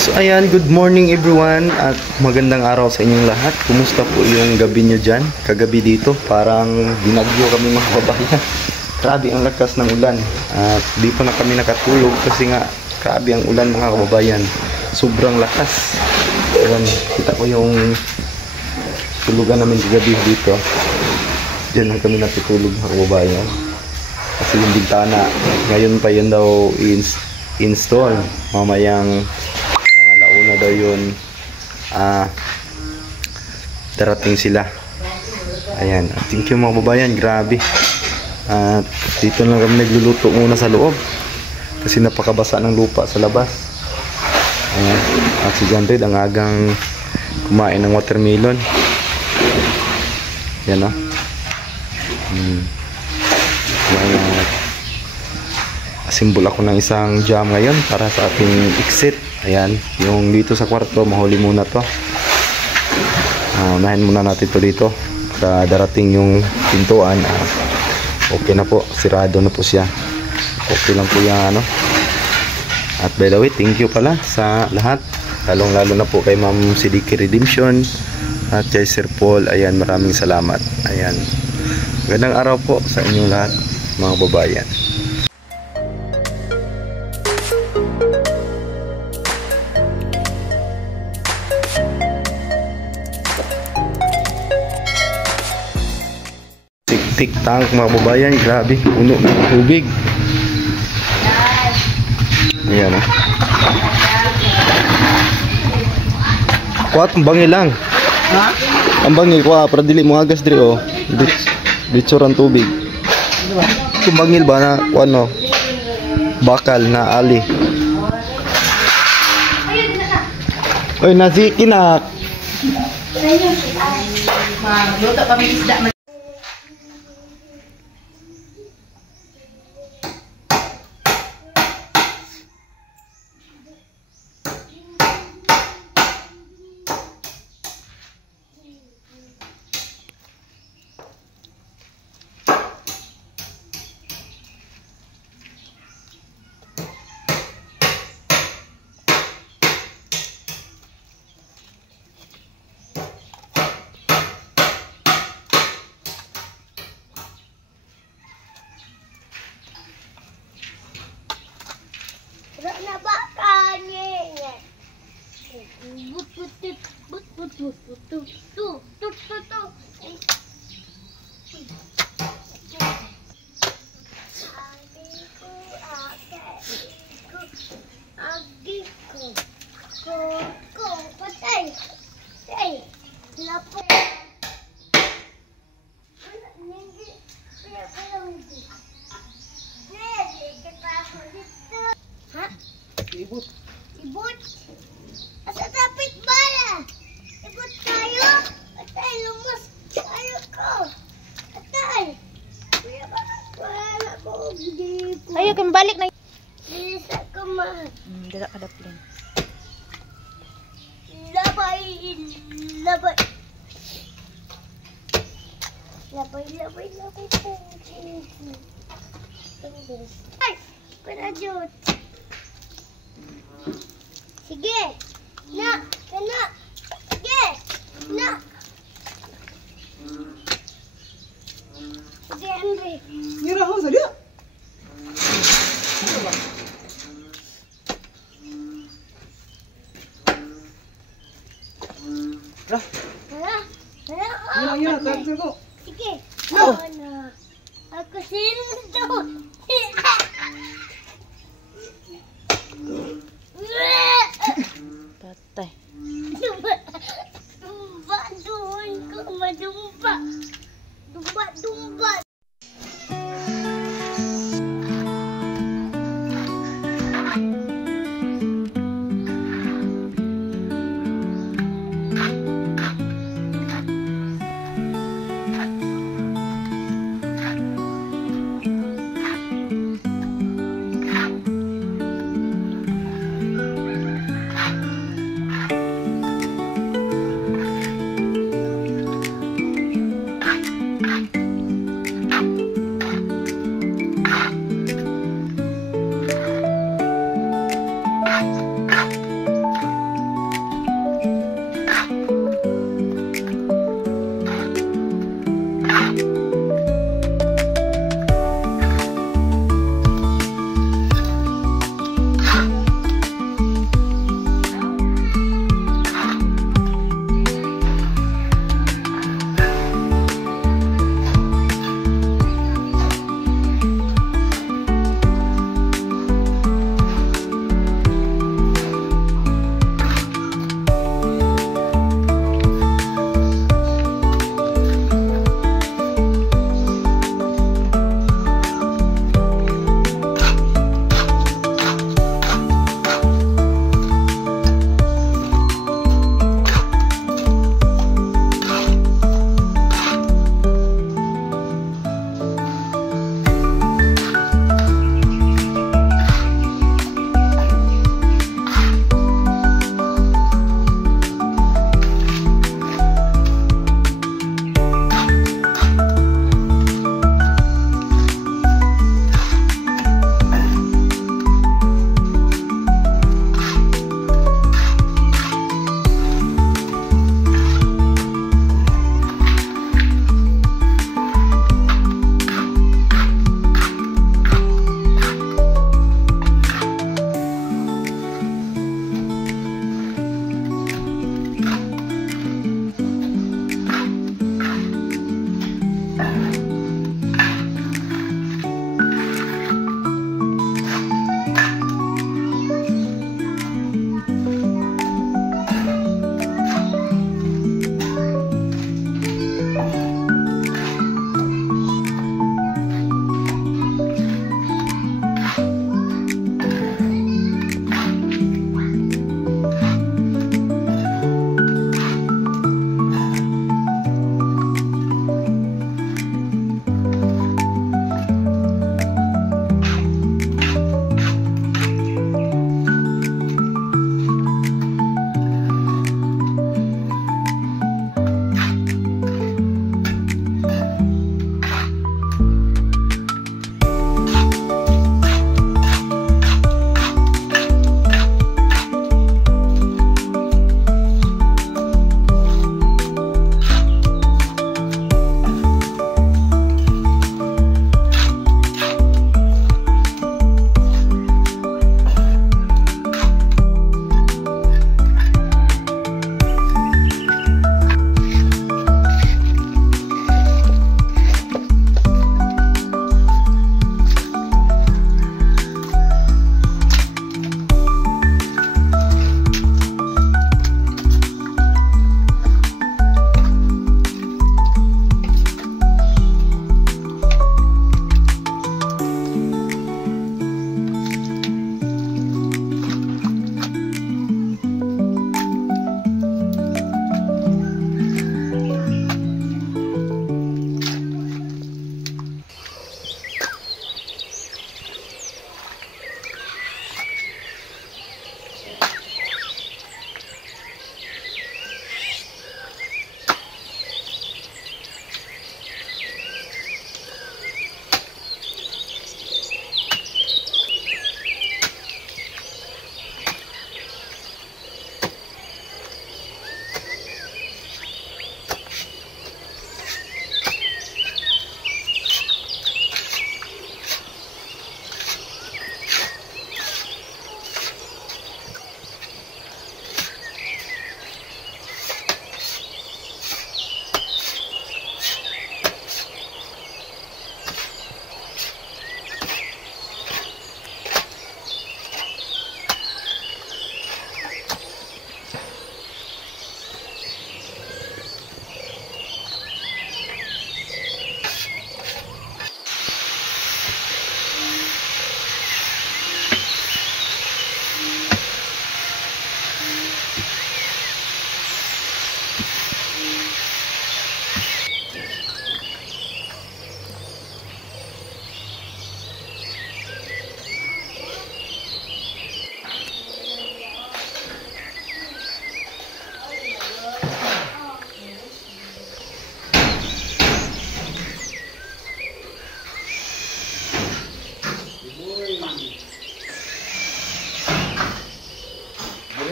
So ayan, good morning everyone at magandang araw sa inyong lahat. Kumusta po yung gabi nyo dyan? Kagabi dito, parang binagyo kami mga kababayan. Grabe ang lakas ng ulan at di pa na kami nakatulog kasi nga grabe ang ulan mga kababayan. Sobrang lakas. Ayan, kita ko yung tulugan namin kagabi dito. Diyan lang kami natutulog mga kababayan. Kasi yung bintana, ngayon pa yun daw install. Mamayang na daw yun darating sila. Ayan, thank you mga babayan, grabe. At dito lang kami nagluluto muna sa loob kasi napakabasa ng lupa sa labas. Ayan, at si John Red ang agang kumain ng watermelon. Yan o. Simbol ako ng isang jam ngayon para sa ating exit. Ayan, yung dito sa kwarto, mahuli muna to. Unahin muna natin to dito para darating yung pintuan. Okay na po, sirado na po siya. Okay lang po yung ano. At by the way, thank you pala sa lahat, lalong lalo na po kay Ma'am Sidiki Redemption at kay Sir Paul. Ayan, maraming salamat. Ayan, magandang araw po sa inyong lahat mga babayan. Tik tank mga babayan, grabe, puno ng tubig. Ayan o. Kuha, ang bangil lang. Ha? Ang bangil, kuha, para dili mo agas diri o. Ditsuran tubig. Kung bangil ba na, kuha no, bakal na ali. Oy, nasiki na. Magluto kami isda. Ibut. Asa tapit bala. Ibut tayo. Atay, lumas. Tayo ko. Atay. Kuya ba? Wala ko. Ayo kami balik na. Bisa ko ma. Dala kada plan. Labay. Labay. Ay, penajut. Sige. Na, kena. Sige. Na. Sige, Henry. Ngira ho saja. Lah. Ya, tak cukup. Sige. No. Aku sinto. Patay. Dumba doon ko madumba. Dumba.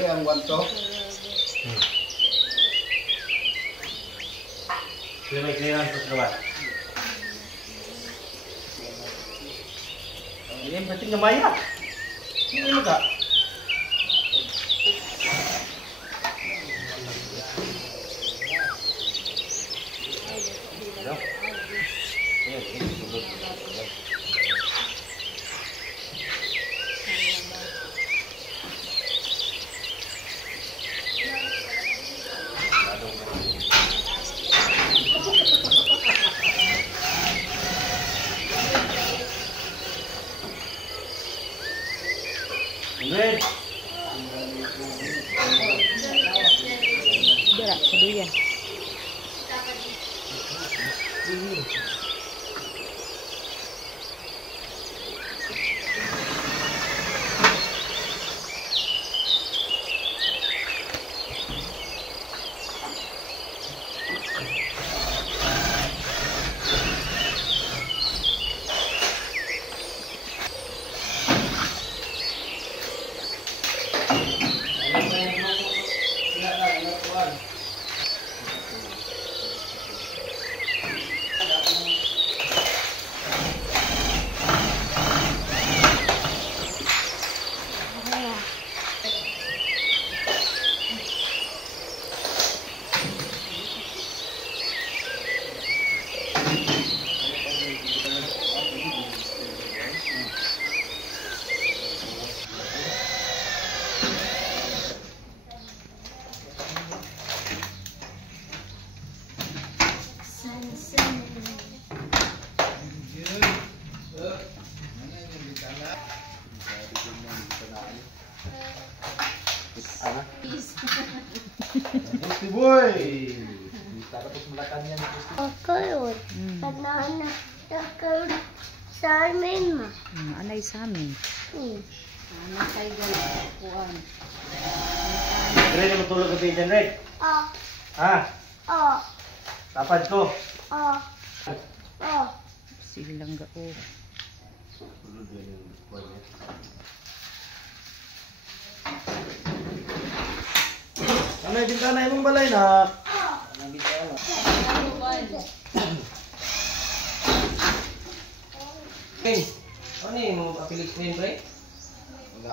ang wanto. Sino may clearance sa trabaho? Ini penting ngemaya. Ini mo ka. Red. Dira, kaduyan. Gusti boy. Tapos malakan yan. Karon, kanana, karon sa amin ma. Anay sa amin. Anay kayo ganyan. Kuan. Red, matulog ka dyan, Red. Oh, Ha? oh, Tapad ko. oh, oh. Silang gao. Ano yung bintana yung balay na? Okay. Ano yung papilig screen, pre? Wala.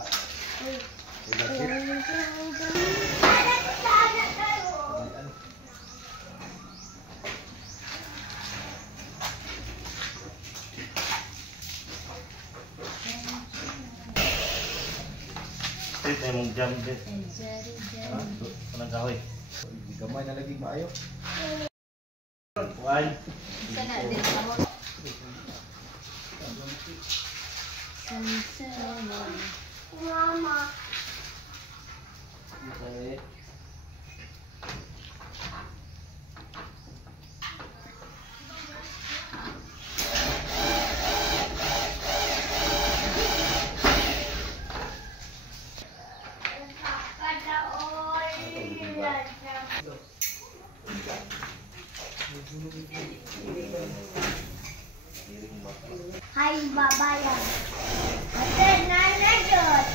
Street na yung jam din. Anong kahoy? Gamay na lagi maayo. One. Mama. Okay. Hai babayan. Ate nana jod.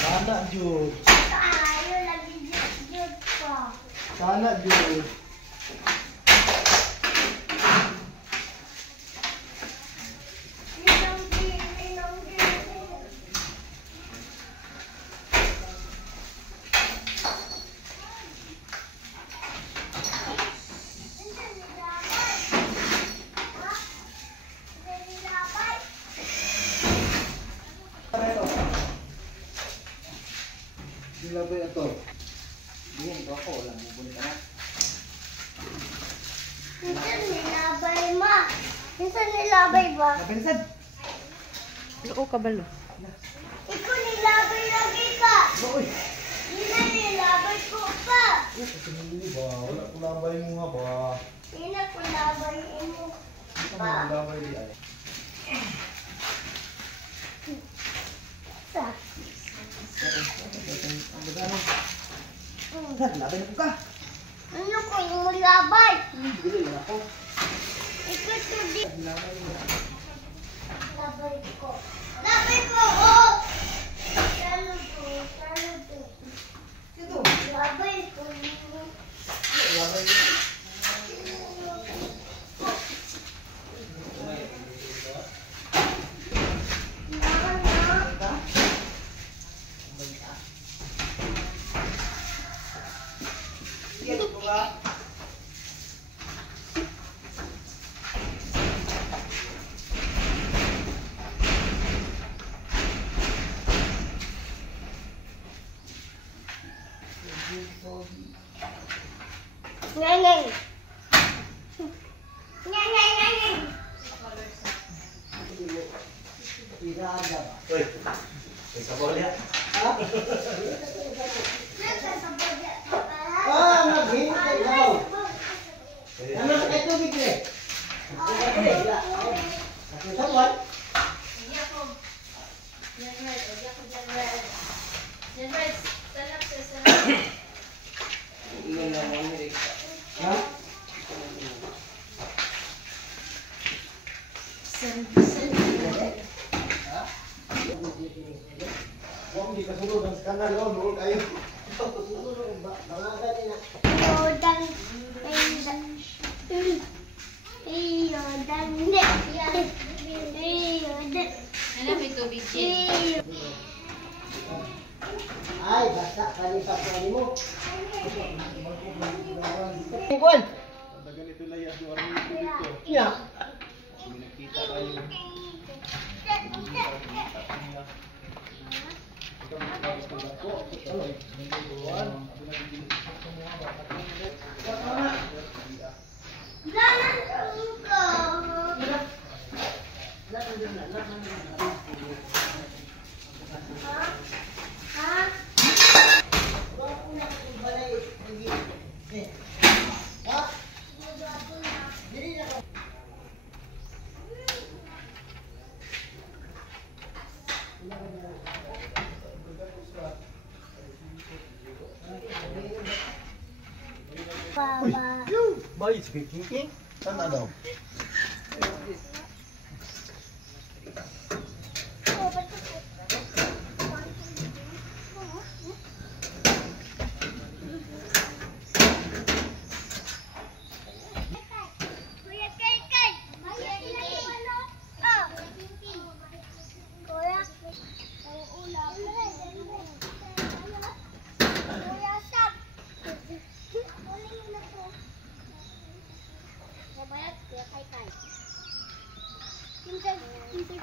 Sana jud. Tayo lagi jod pa. Sana jud. Dilabay ato. Diyan, ito ako. Wala mo bulit na. Minsan nilabay ma. Minsan nilabay ba? Napinsan. Loo ka balo. Ikaw nilabay lagi ka. Uy. Ina nilabay ko pa. Kasi ba, wala ko labay mo nga ba. Ina ko labay mo. Laban ko ka. Ano ko yung labay? Dili na ako. Ikaw to di. Labay ko. Labay ko! Oh! Talo to. Talo to. Labay ko. Ngeng. Ngeng. Uy. Isa po ulit. Naghintay daw. Ano sa kayo tubig eh? Sabuan? Ingon na mo ni. Ha? Huwag hindi ka sunod ang kanal. Huwag kayo. Ano, may tubig din. Ay, basta kani sa kani mo. Kuan. Ganito lang yan, duwar mo dito. Yeah. Nakita tayo. Baba. Boy, speaking. Sana daw. Kuya Kai. Kuya, ang ulam. Kuya Sab. Kunin na po. Mabayat, Kuya Kai. Hintay pa po. Hintay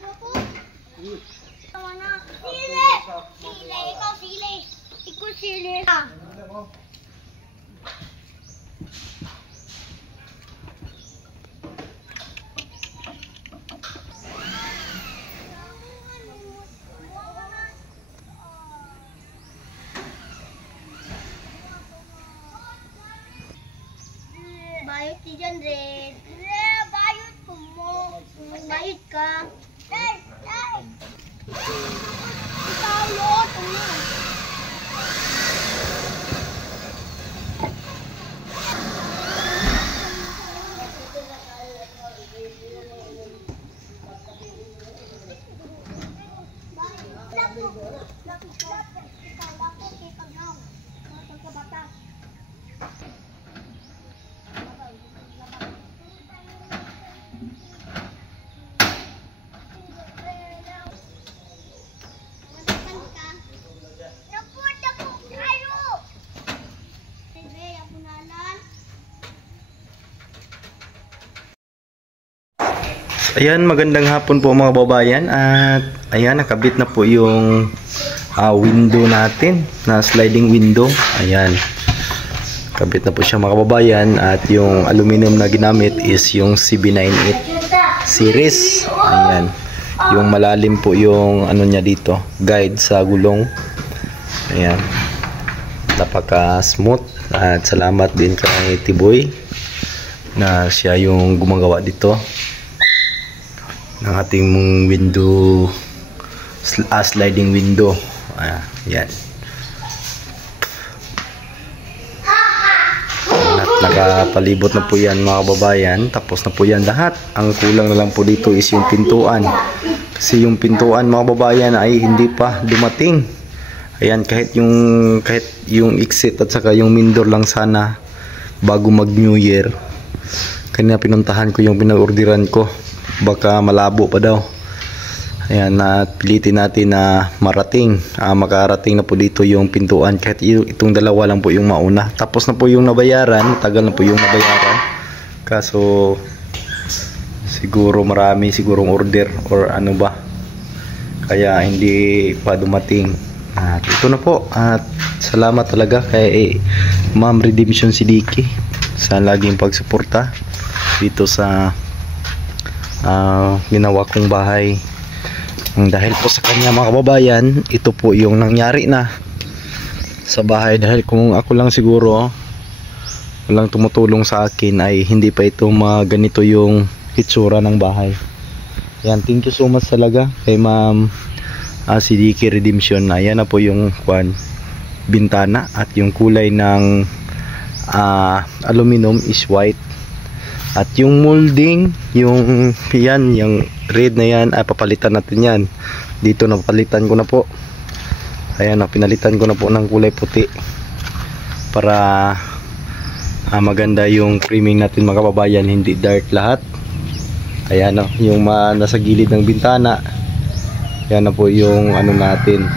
pa po. Tama na. Sili! Sili! Ikaw sili! Ikaw sili! Bayot di dyan, Red. Bayot ko mo. Bayot ka. Tay! Tayo! Ayan, magandang hapon po mga babayan. At ayan, nakabit na po yung window natin na sliding window. Ayan, kabit na po siya mga babayan. At yung aluminum na ginamit is yung CB98 series. Ayan, yung malalim po yung ano niya dito, guide sa gulong. Ayan, napaka smooth. At salamat din kay Tiboy na siya yung gumagawa dito ng ating window, sliding window. Yan. At nakapalibot na po yan mga kababayan. Tapos na po yan lahat. Ang kulang na lang po dito is yung pintuan. Kasi yung pintuan mga kababayan ay hindi pa dumating. Ayan, kahit yung exit at saka yung main door lang sana bago mag New Year. Kanina pinuntahan ko yung pinag-orderan ko. Baka malabo pa daw. Ayan, at pilitin natin na makarating na po dito yung pintuan. Kahit itong dalawa lang po yung mauna. Tapos na po yung nabayaran. Tagal na po yung nabayaran. Kaso siguro sigurong order or ano ba. Kaya hindi pa dumating. At ito na po. At salamat talaga kay Ma'am Redemption Siddiqui sa laging pagsuporta dito sa ginawa kong bahay. Dahil po sa kanya mga kababayan, ito po yung nangyari na sa bahay. Dahil kung ako lang siguro walang tumutulong sa akin ay hindi pa ito ganito yung itsura ng bahay. Yan, thank you so much talaga kay Ma'am Siddiqui Redemption. Ayan na po yung bintana at yung kulay ng aluminum is white. At yung molding, yung red na yan, papalitan natin yan. Dito napalitan ko na po. Ayan, pinalitan ko na po ng kulay puti. Para maganda yung framing natin mga kababayan, hindi dark lahat. Ayan, yung nasa gilid ng bintana. Yan na po yung ano natin.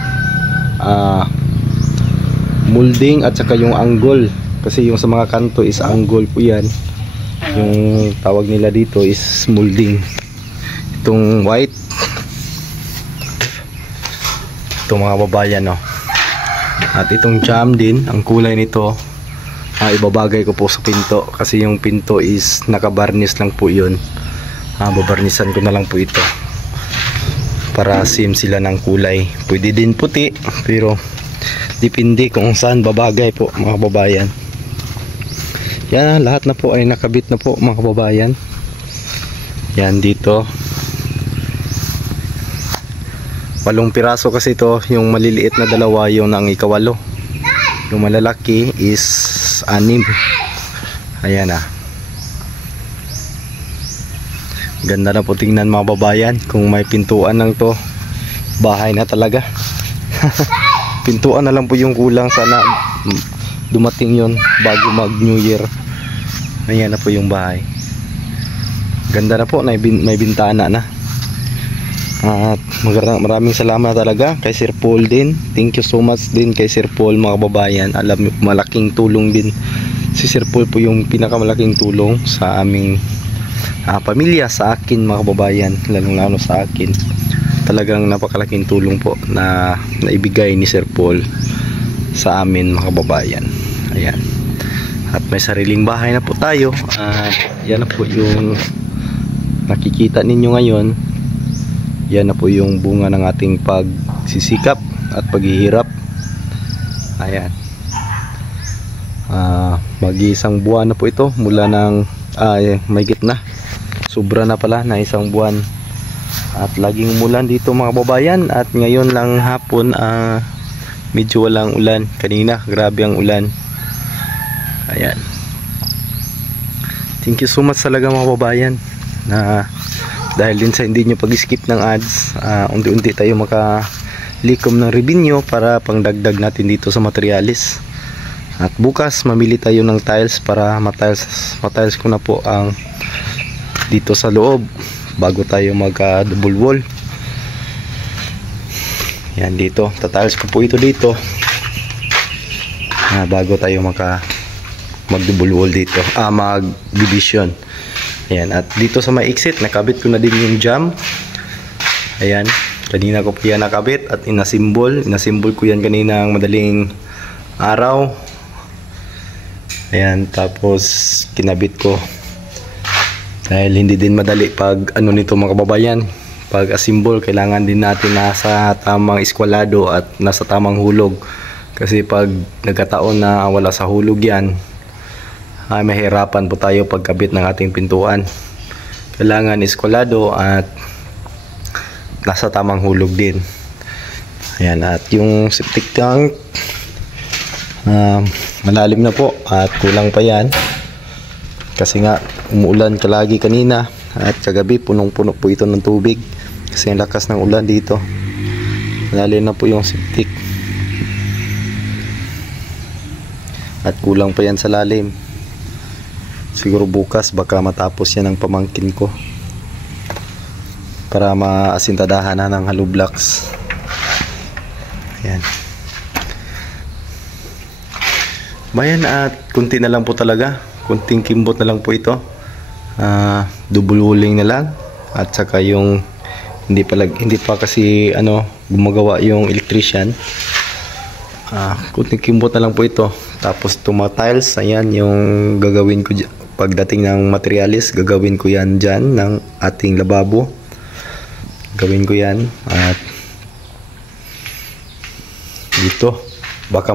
Molding at saka yung angle. Kasi yung sa mga kanto is angle po yan. Yung tawag nila dito is molding. Itong white, ito mga babayan, no? At itong jam din, ang kulay nito ibabagay ko po sa pinto. Kasi yung pinto is nakabarnis lang po yun. Babarnisan ko na lang po ito para same sila ng kulay. Pwede din puti, pero depende kung saan babagay po mga babayan. Yan, lahat na po ay nakabit na po mga kababayan. Yan dito. 8 piraso kasi ito. Yung maliliit na dalawa yung ang ikawalo. Yung malalaki is 6. Ayan na. Ganda na po tingnan mga babayan. Kung may pintuan lang to, bahay na talaga. Pintuan na lang po yung kulang. Sana dumating yon bago mag New Year. Ayan na po yung bahay. Ganda na po, may bintana na. At maraming salamat talaga kay Sir Paul din. Thank you so much din kay Sir Paul mga kababayan. Alam niyo, malaking tulong din si Sir Paul po, yung pinakamalaking tulong sa aming pamilya, sa akin mga kababayan, lalong-lalo sa akin. Talagang napakalaking tulong po na naibigay ni Sir Paul sa amin mga kababayan. Ayan. At may sariling bahay na po tayo. Yan na po yung nakikita ninyo ngayon. Yan na po yung bunga ng ating pagsisikap at paghihirap. Ayan. Mag-iisang buwan na po ito mula ng may gitna. Sobra na pala na isang buwan. At laging umulan dito mga kababayan. At ngayon lang hapon medyo walang ulan. Kanina grabe ang ulan. Ayan. Thank you so much talaga mga kababayan. Dahil din sa hindi nyo pag-skip ng ads, unti-unti tayo makalikom ng revenue para pangdagdag natin dito sa materialis. At bukas mamili tayo ng tiles para matiles ko na po ang dito sa loob bago tayo double wall. Yan dito, tatiles ko po ito dito bago tayo mag double wall dito, mag division. Ayan, at dito sa may exit nakabit ko na din yung jam. Ayan, kanina ko po yan nakabit at inasimbol ko yan kanina ang madaling araw. Ayan, tapos kinabit ko dahil hindi din madali pag nito mga kababayan. Pag asimbol kailangan din natin nasa tamang eskwalado at nasa tamang hulog, kasi pag nagkataon na wala sa hulog yan, mahirapan po tayo pagkabit ng ating pintuan. Kailangan iskwalado at nasa tamang hulog din. Ayan, at yung septic tank malalim na po at kulang pa yan kasi nga umuulan kalagi kanina at kagabi punong-puno po ito ng tubig kasi ang lakas ng ulan dito. Malalim na po yung septic at kulang pa yan sa lalim. Siguro bukas baka matapos yan ng pamangkin ko para maasintadahan na ng hollow blocks. Ayan. Bayan, at kunti na lang po talaga, kunting kimbot na lang po ito. Double walling na lang at saka yung hindi pa kasi gumagawa yung electrician. Kunting kimbot na lang po ito. Tapos itong mga tiles, ayan yung gagawin ko pagdating ng materialis, gagawin ko yan dyan ng ating lababo. Gawin ko yan at dito baka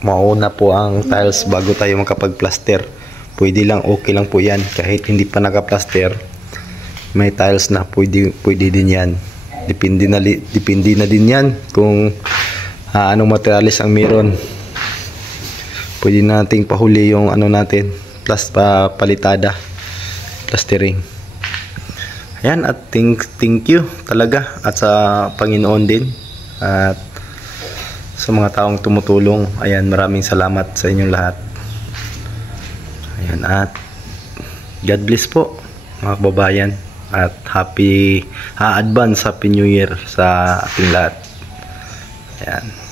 mauna po ang tiles bago tayo makapag-plaster. Pwede lang, okay lang po yan kahit hindi pa naka-plaster. May tiles na pwede din yan. Depende na din yan kung anong materialis ang meron. Pwede nating pahuli yung natin plus palitada plastering. Ayan, at thank you talaga at sa Panginoon din at sa mga taong tumutulong. Ayan, maraming salamat sa inyong lahat. Ayan, at God bless po mga kababayan at advance Happy New Year sa ating lahat. Ayan.